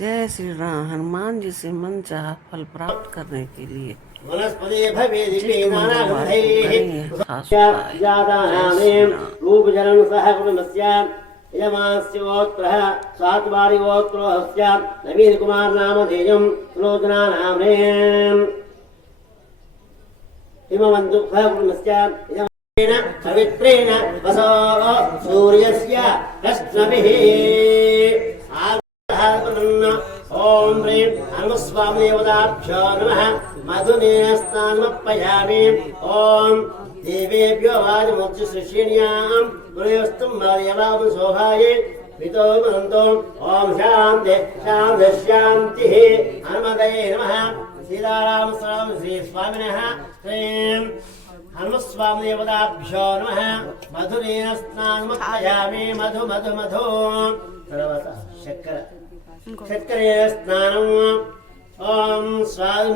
जय श्री राम। हनुमान जी से मन चाहा फल प्राप्त करने के लिए नवीन कुमार नाम धेयम सुलोचना नाम पवित्रेण वसो सूर्यस्य रश्मिभिः ओम ह्रीं हनुमस्वामिदेवताभ्यो नमः मधुनेस्नानमर्पयामि। ओम देवेभ्यो वाजमुच्चश्रेण्यां गुणेस्तुं मार्यवां शोभायै वितो मनन्तो। ओम शान्ति शान्ति शान्तिः। हनुमदये नमः। सीताराम स्वामी श्री स्वामिनः श्रीं हनुमस्वामिदेवताभ्यो नमः मधुनेस्नानमर्पयामि। मधु मधु मधु తర్వాత చక్కెర స్నానం. ఓం స్వామి